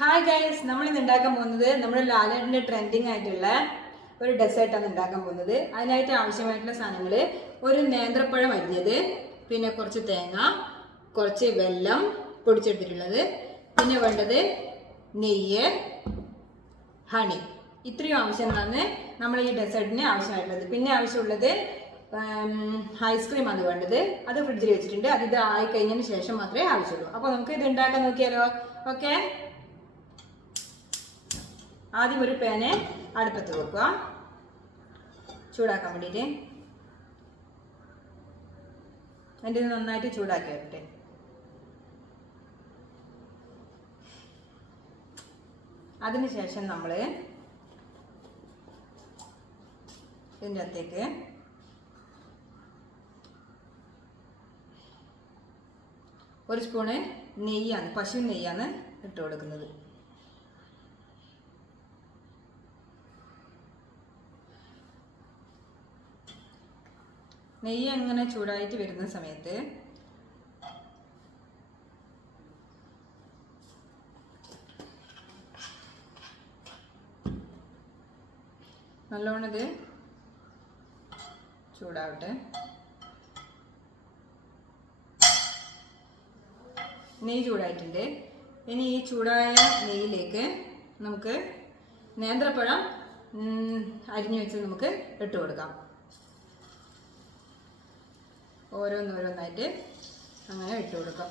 Hi guys, നമ്മളിന്ന് ഉണ്ടാക്കാൻ പോകുന്നത് നമ്മുടെ ലാലേട്ടൻ്റെ ട്രെൻഡിങ് ആയിട്ടുള്ള ഒരു ഡെസേർട്ടാണ് ഉണ്ടാക്കാൻ പോകുന്നത്. അതിനായിട്ട് ആവശ്യമായിട്ടുള്ള സാധനങ്ങൾ: ഒരു നേന്ത്രപ്പഴം അരിഞ്ഞത്, പിന്നെ കുറച്ച് തേങ്ങ, കുറച്ച് വെല്ലം പൊടിച്ചെടുത്തിട്ടുള്ളത്, പിന്നെ വേണ്ടത് നെയ്യ്, ഹണി. ഇത്രയും ആവശ്യങ്ങളാണ് നമ്മൾ ഈ ഡെസേർട്ടിന് ആവശ്യമായിട്ടുള്ളത്. പിന്നെ ആവശ്യമുള്ളത് ഐസ്ക്രീമാണ് വേണ്ടത്. അത് ഫ്രിഡ്ജിൽ വെച്ചിട്ടുണ്ട്. അത് ഇത് ആയി കഴിഞ്ഞതിന് ശേഷം മാത്രമേ ആവശ്യമുള്ളൂ. അപ്പോൾ നമുക്ക് ഇത് ഉണ്ടാക്കാൻ നോക്കിയാലോ? ഓക്കെ. ആദ്യം ഒരു പാന് അടുപ്പത്ത് വെക്കുക, ചൂടാക്കാൻ വേണ്ടിയിട്ട്. അതിൻ്റെ ഇത് നന്നായിട്ട് ചൂടാക്കി വരട്ടെ. അതിനുശേഷം നമ്മൾ ഇതിൻ്റെ അകത്തേക്ക് ഒരു സ്പൂണ് നെയ്യാണ്, പശു നെയ്യാണ് ഇട്ട് കൊടുക്കുന്നത്. നെയ്യ് അങ്ങനെ ചൂടായിട്ട് വരുന്ന സമയത്ത് നല്ലോണം ഇത് ചൂടാവട്ടെ. നെയ്യ് ചൂടായിട്ടുണ്ട്. ഇനി ഈ ചൂടായ നെയ്യിലേക്ക് നമുക്ക് നേന്ത്രപ്പഴം അരിഞ്ഞു വെച്ച് നമുക്ക് ഇട്ട് കൊടുക്കാം. ഓരോന്നോരോന്നായിട്ട് അങ്ങനെ ഇട്ട് കൊടുക്കാം.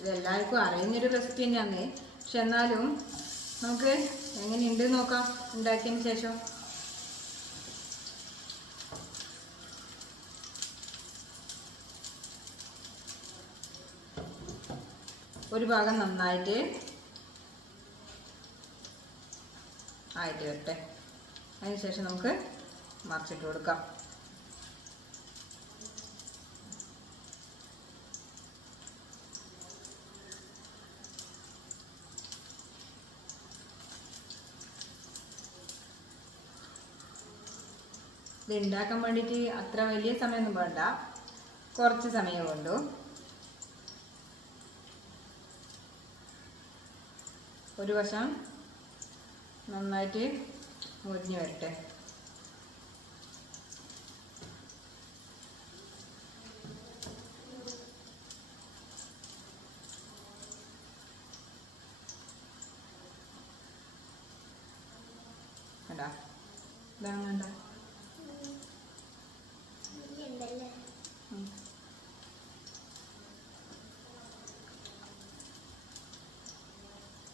ഇതെല്ലാവർക്കും അറിയുന്നൊരു റെസിപ്പി തന്നെയാണ്. പക്ഷെ എന്നാലും നമുക്ക് എങ്ങനെയുണ്ട് നോക്കാം ഉണ്ടാക്കിയതിന് ശേഷം. ഒരു ഭാഗം നന്നായിട്ട് ആയിട്ട് വരട്ടെ. അതിനുശേഷം നമുക്ക് മറിച്ചിട്ട് കൊടുക്കാം. ഇത് ഉണ്ടാക്കാൻ വേണ്ടിയിട്ട് അത്ര വലിയ സമയമൊന്നും വേണ്ട, കുറച്ച് സമയം കൊണ്ടു. ഒരു വശം നന്നായിട്ട് മുരിഞ്ഞ് വരട്ടെ. കണ്ടാ? ഇതാണ് കണ്ട?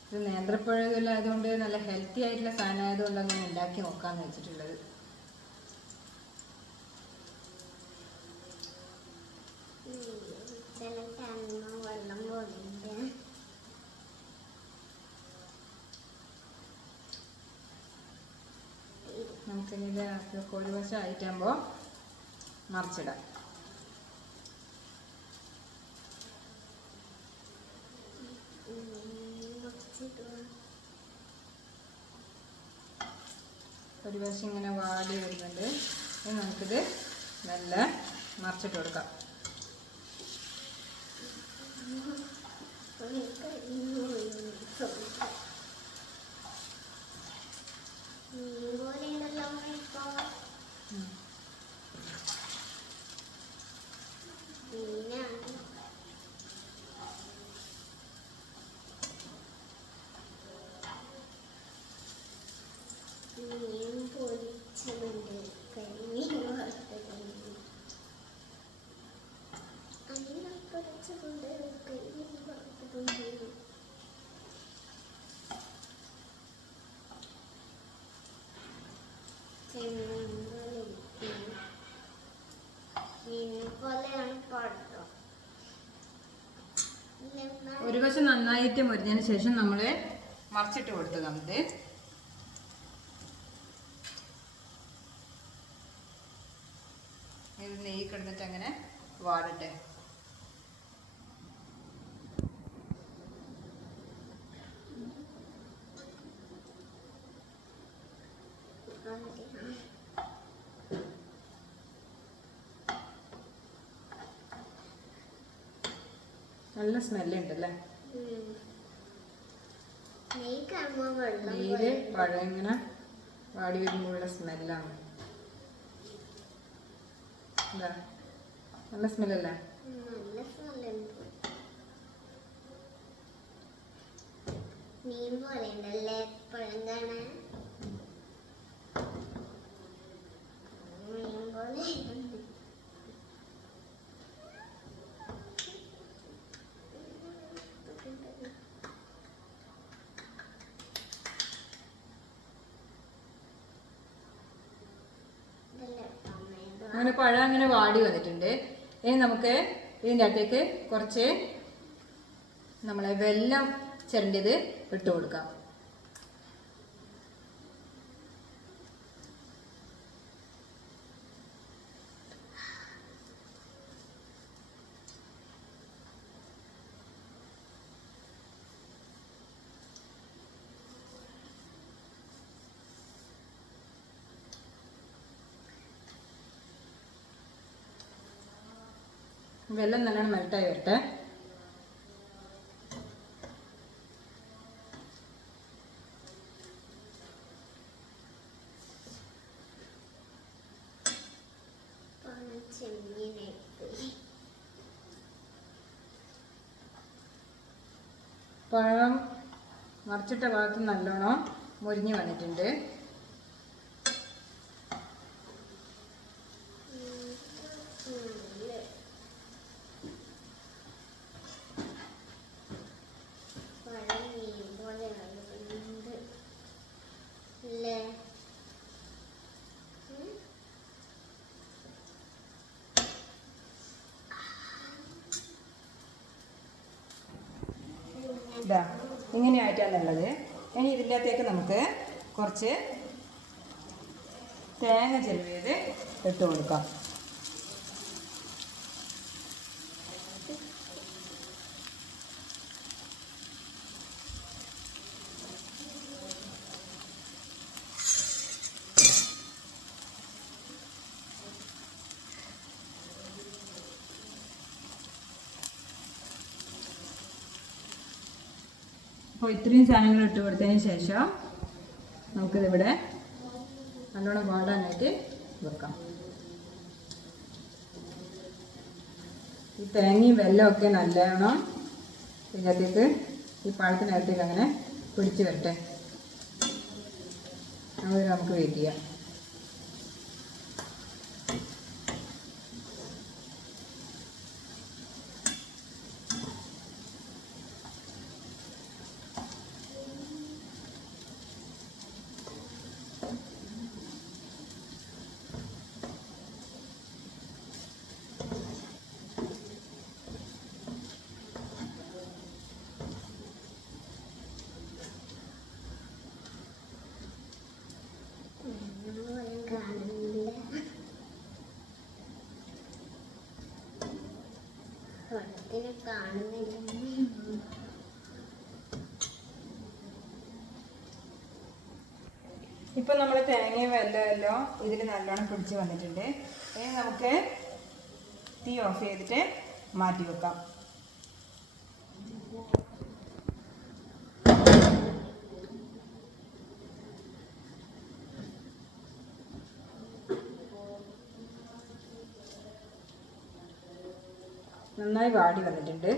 ഇത് നേന്ത്രപ്പഴം ആയതുകൊണ്ട് നല്ല ഹെൽത്തി ആയിട്ടുള്ള സാധനം ആയതുകൊണ്ടാണ് ഞാൻ ഉണ്ടാക്കി നോക്കാമെന്ന് വെച്ചിട്ടുള്ളത്. നമുക്കിനി ഇത് ഒരു വശം ആയിട്ടാകുമ്പോൾ മറിച്ചിടാം. ഒരു വശം ഇങ്ങനെ വാടി വരുന്നുണ്ട്. ഇനി നമുക്കിത് നല്ല മറിച്ചിട്ട് കൊടുക്കാം. ഒരു വശം നന്നായിട്ട് മുരിഞ്ഞതിന് ശേഷം നമ്മൾ മറിച്ചിട്ട് കൊടുത്തു. നമുക്ക് ഇത് നെയ്യ് കിടന്നിട്ട് അങ്ങനെ വാടട്ടെ. നല്ല സ്മെല്ലുണ്ടല്ലേ. നീര് പഴം ഇങ്ങനെ വാടി വരുമ്പോഴുള്ള സ്മെല്ലാണ്. എന്താ നല്ല സ്മെല്ലല്ലേ? മീൻ പോലെ ഉണ്ടല്ലേ പഴം കാണാൻ. മീൻ പോലെ അങ്ങനെ പഴം അങ്ങനെ വാടി വന്നിട്ടുണ്ട്. ഇനി നമുക്ക് ഇതിൻ്റെ അകത്തേക്ക് കുറച്ച് നമ്മളെ വെല്ലം ചിരണ്ടിയത് ഇട്ട് കൊടുക്കാം. വെല്ലം നല്ലോണം മെൽട്ടായി വരട്ടെ. പഴം മറിച്ചിട്ട ഭാഗത്ത് നല്ലോണം മുരിഞ്ഞ് വന്നിട്ടുണ്ട്. ഇതാ ഇങ്ങനെയായിട്ടാണുള്ളത്. ഇനി ഇതിൻ്റെ അകത്തേക്ക് നമുക്ക് കുറച്ച് തേങ്ങ ചിരവിയത് ഇട്ട് കൊടുക്കാം. അപ്പോൾ ഇത്രയും സാധനങ്ങൾ ഇട്ട് കൊടുത്തതിന് ശേഷം നമുക്കിതിവിടെ നല്ലോണം വാടാനായിട്ട് വെക്കാം. ഈ തേങ്ങയും വെല്ലമൊക്കെ നല്ലോണം ഇതിനകത്തേക്ക് ഈ പഴത്തിനകത്തേക്ക് അങ്ങനെ പിടിച്ച് വരട്ടെ. അത് നമുക്ക് വെയിറ്റ് ചെയ്യാം. ഇപ്പം നമ്മൾ തേങ്ങയും വെല്ലമെല്ലാം ഇതിൽ നല്ലോണം പിടിച്ച് വന്നിട്ടുണ്ട്. ഇനി നമുക്ക് തീ ഓഫ് ചെയ്തിട്ട് മാറ്റി വെക്കാം. നന്നായി വാടി വന്നിട്ടുണ്ട്.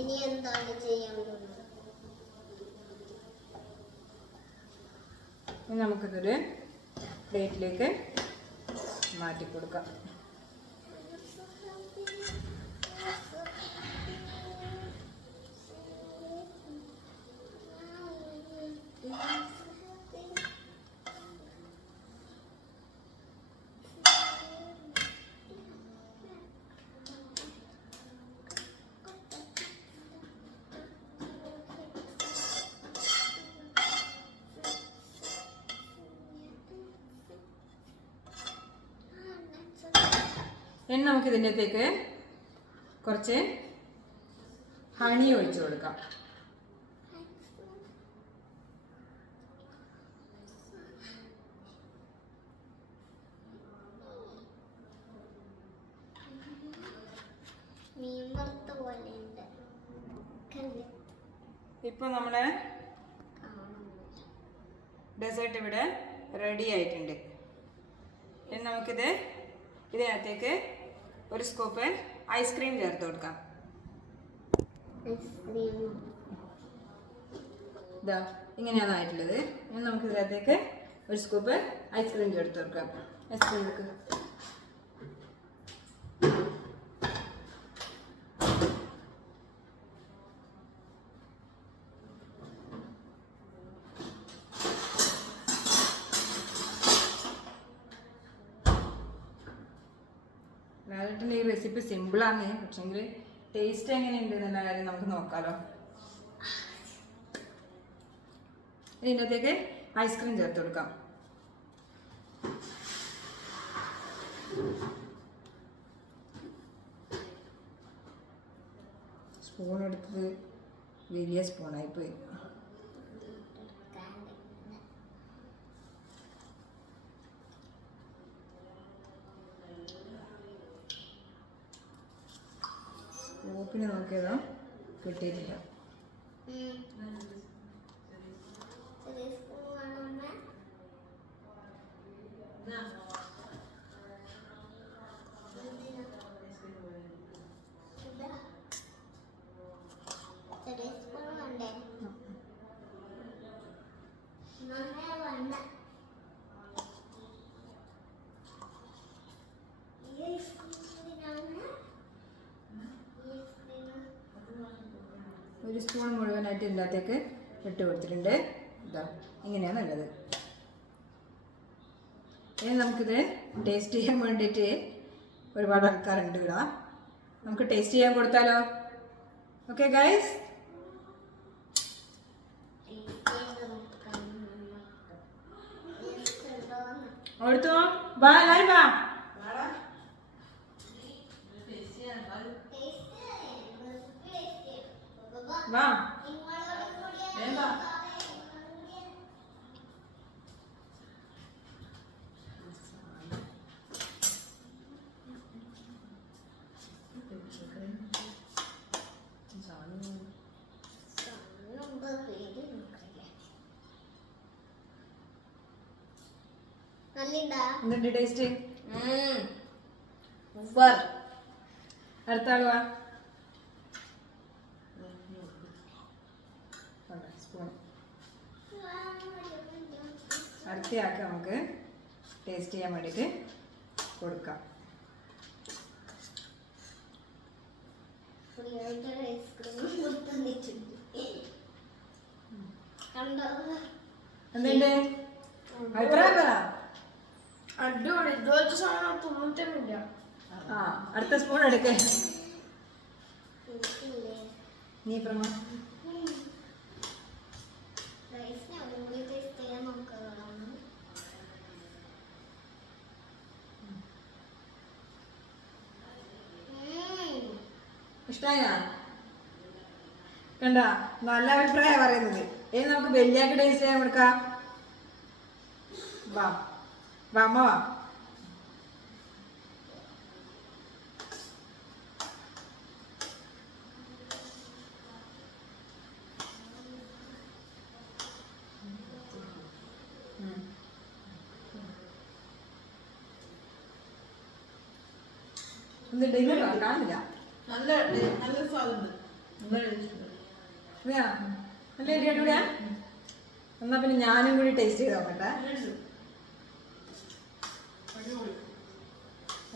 ഇനി എന്താണ് ചെയ്യാൻ പോകുന്നത്? ഇനി നമുക്കിതൊരു പ്ലേറ്റിലേക്ക് മാറ്റി കൊടുക്കാം. ഇനി നമുക്ക് ഇതിൻ്റെ അകത്തേക്ക് കുറച്ച് ഹണി ഒഴിച്ചു കൊടുക്കാം. ഇപ്പോൾ നമ്മുടെ ഡെസേർട്ട് ഇവിടെ റെഡി ആയിട്ടുണ്ട്. ഇനി നമുക്കിത് ഇതിനകത്തേക്ക് ഒരു സ്കൂപ്പ് ഐസ്ക്രീം ചേർത്ത് കൊടുക്കാം. ഇതാ ഇങ്ങനെയാണ് ആയിട്ടുള്ളത്. ഇനി നമുക്ക് ഇതിനകത്തേക്ക് ഒരു സ്കൂപ്പ് ഐസ്ക്രീം ചേർത്ത് കൊടുക്കാം. ഐസ്ക്രീം എടുക്കുക. ലാലേട്ടൻ്റെ ഈ റെസിപ്പി സിമ്പിളാണ്, പക്ഷെങ്കിൽ ടേസ്റ്റ് എങ്ങനെയുണ്ട് എന്നുള്ള കാര്യം നമുക്ക് നോക്കാമല്ലോ. ഇതിനകത്തേക്ക് ഐസ്ക്രീം ചേർത്ത് കൊടുക്കാം. സ്പൂൺ എടുത്തത് വലിയ സ്പൂണായിപ്പോയി. സ്കൂപ്പിന് നോക്കിയതാ കിട്ടിയിട്ടില്ല. ഒരു സ്പൂൺ മുഴുവനായിട്ട് ഇതിനകത്തേക്ക് ഇട്ട് കൊടുത്തിട്ടുണ്ട്. ഇതാ ഇങ്ങനെയാണ് ഉള്ളത്. ഇനി നമുക്കിത് ടേസ്റ്റ് ചെയ്യാൻ വേണ്ടിയിട്ട് ഒരുപാട് ആൾക്കാരുണ്ട് ഇവിടെ. നമുക്ക് ടേസ്റ്റ് ചെയ്യാൻ കൊടുത്താലോ? ഓക്കെ ഗൈസ്, കൊടുത്തോ. വാ എല്ലാവരും വാ. വാ എന്നിട്ട് ടേസ്റ്റ് അടുത്ത ആള് വാ. സ്പൂൺ അടുത്തയാൾക്ക് നമുക്ക് ടേസ്റ്റ് ചെയ്യാൻ വേണ്ടിയിട്ട് കൊടുക്കാം. എന്തുണ്ട് അഭിപ്രായം പറ. അടിപൊളി. ഇതുപോലത്തെ സാധനം തിന്നിട്ടൊന്നുമില്ല. ആ അടുത്ത സ്പൂൺ എടുക്കേ. നീ പ്രമോ ഇഷ്ടായ കണ്ട നല്ല അഭിപ്രായം പറയുന്നത്. ഇനി നമുക്ക് വലിയാക്ക് ടേസ്റ്റ് ചെയ്യാൻ കൊടുക്കാം. വാ വാ അമ്മ വാ. എന്നിട്ട് ഇങ്ങോട്ട് കാണില്ല. നല്ല നല്ല സ്വാദുണ്ട്. നല്ല അടിപൊളിയാ. എന്നാ പിന്നെ ഞാനും കൂടി ടേസ്റ്റ് ചെയ്ത് നോക്കട്ടെ.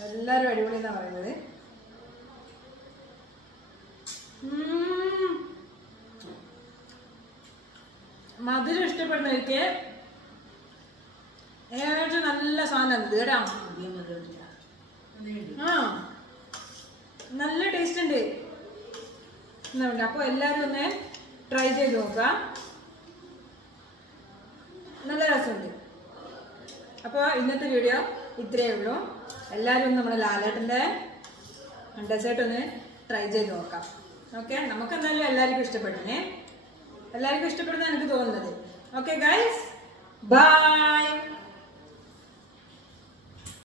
എല്ലാരും അടിപൊളി എന്നാ പറയുന്നത്. മധുരം ഇഷ്ടപ്പെടുന്നവർക്ക് ഏറ്റവും നല്ല സാധനം ഇത് കേട്ടോ. ആ നല്ല ടേസ്റ്റ് ഉണ്ട്. അപ്പോൾ എല്ലാവരും ഒന്ന് ട്രൈ ചെയ്ത് നോക്കാം. നല്ല രസമുണ്ട്. അപ്പോൾ ഇന്നത്തെ വീഡിയോ ഇത്രയേ ഉള്ളൂ. എല്ലാവരും നമ്മുടെ ലാലേട്ടൻ്റെ ഡെസേർട്ട് ഒന്ന് ട്രൈ ചെയ്ത് നോക്കാം. ഓക്കെ, നമുക്കെന്തായാലും എല്ലാവർക്കും ഇഷ്ടപ്പെട്ടിനെ. എല്ലാവർക്കും ഇഷ്ടപ്പെടുന്ന എനിക്ക് തോന്നുന്നത്. Okay guys, by.